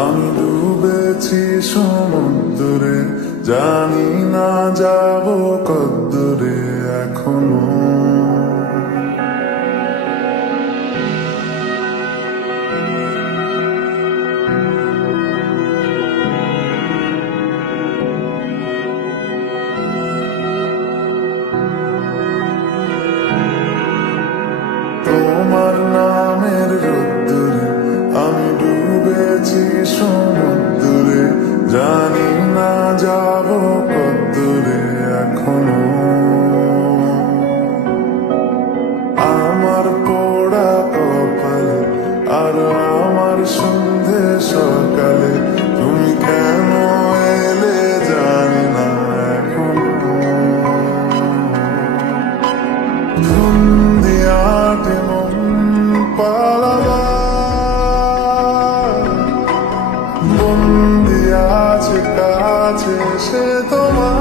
আমি ডুবেছি সমুদ্রে, জানি না যাব কদ্দূরে এখনো। তোমার নামের রোদ্দুরে আমি ডুবেছি সমুদ্রে, জানি না যাব কদ্দূরে এখনো। আমার পোড়া কপালে আর আমার সন্ধে সকালে তুমি কেন এলে জানি না এখনো। ধুম দিয়াটে মন পালাবা বন্দি আছে কাছে সে তোমার।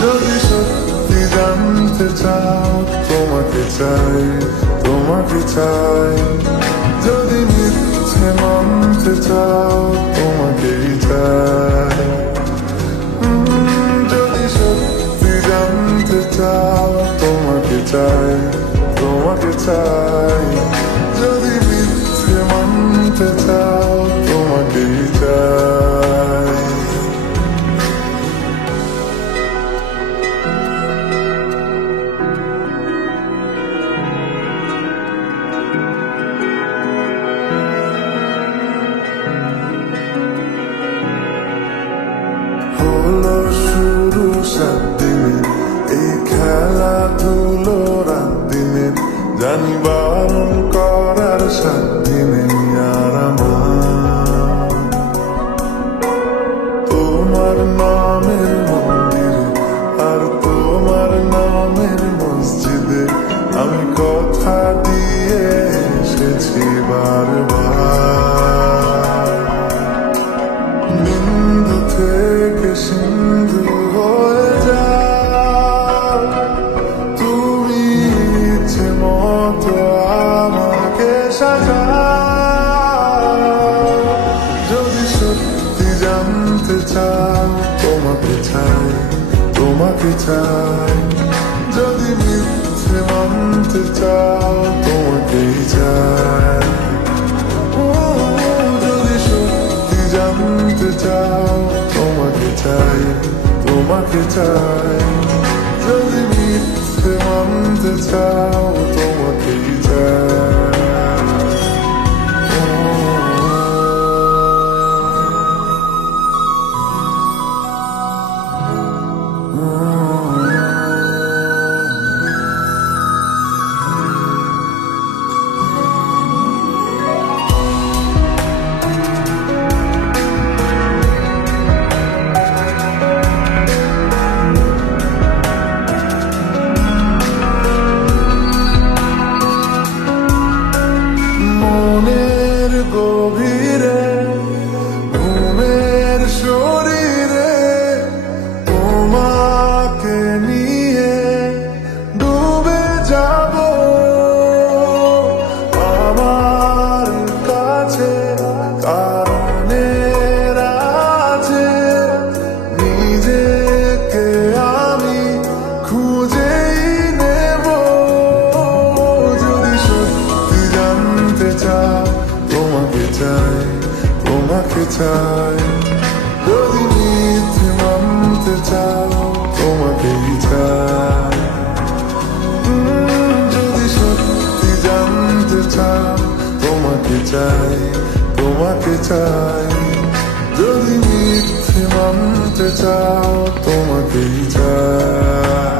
যদি সত্যি জানতে চাও তোমাকে চাই, তোমাকে চাই। যদি মিথ্যে মানতে চাও তোমাকেই চাই। যদি সত্যি জানতে চাও তোমাকে চাই, তোমাকে চাই। যদি মিথ্যে মানতে চাও তোমাকেই চাই। হলো শুরু 7 দিনে এই খেলাধুলো রাত দিনে, জানি বারণ করার সাধ্যি নেই আর আমার। তোমার নামের মন্দিরে আর তোমার নামের মসজিদে আমি কথা দিয়ে এসেছি বারবার। বিন্দু থেকে সিন্ধু হয়ে যাও তুমি, ইচ্ছে মতো আমাকে সাজাও। যদি সত্যি জানতে চাও তোমাকে চাই, তোমাকে চাই। যদি মিথ্যে মানতে চাও তোমাকেই চাই। যদি সত্যি জানতে চাও তোমাকে চাই, তোমাকে চাই। যদি মিথ্যে মানতে চাও তোমাকেই চাই। মনের গভীরে ঘুমের শরীরে তোমাকে নিয়ে ডুবে যাব। আমার কাছে কারণের আছে, নিজেকে আমি খুঁজেই নেব। যদি সত্যি জানতে চাও তোমাকে চাই, তোমাকে চাই। যদি মিথ্যে মানতে চাও তোমাকেই চাই। যদি সত্যি জানতে চাও তোমাকে চাই, তোমাকে চাই। যদি মিথ্যে মানতে চাও তোমাকেই চাই।